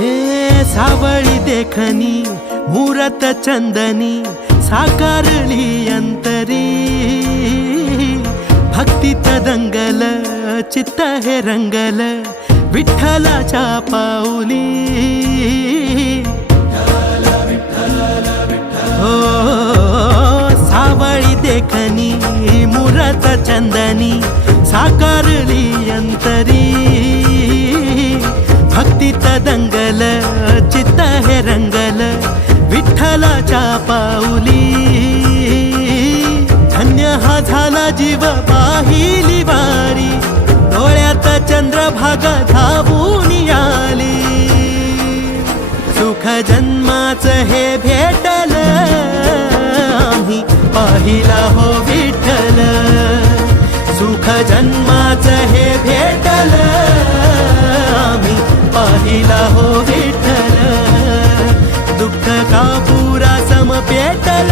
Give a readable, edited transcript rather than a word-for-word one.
हे सावळी देखणी मुरत चंदनी साकारली अंतरी भक्तीत दंगल चित्त हे रंगल विठ्ठलाच्या पाऊली हो सावळी देखणी मुरत चंदनी साकारली अंतरी भक्तीत दंगल चित्त हे रंगल विठ्ठलाच्या पाऊली धन्य हा झाला जीव पाहिली वारी डोळ्यात चंद्रभागा धावून आली सुख जन्माच हे भेटल आम्ही पाहिला हो विठ्ठल सुख जन्माच हे भेटल आम्ही पाहिला हो विठ्ठल दुःख का पुरा सम पेटल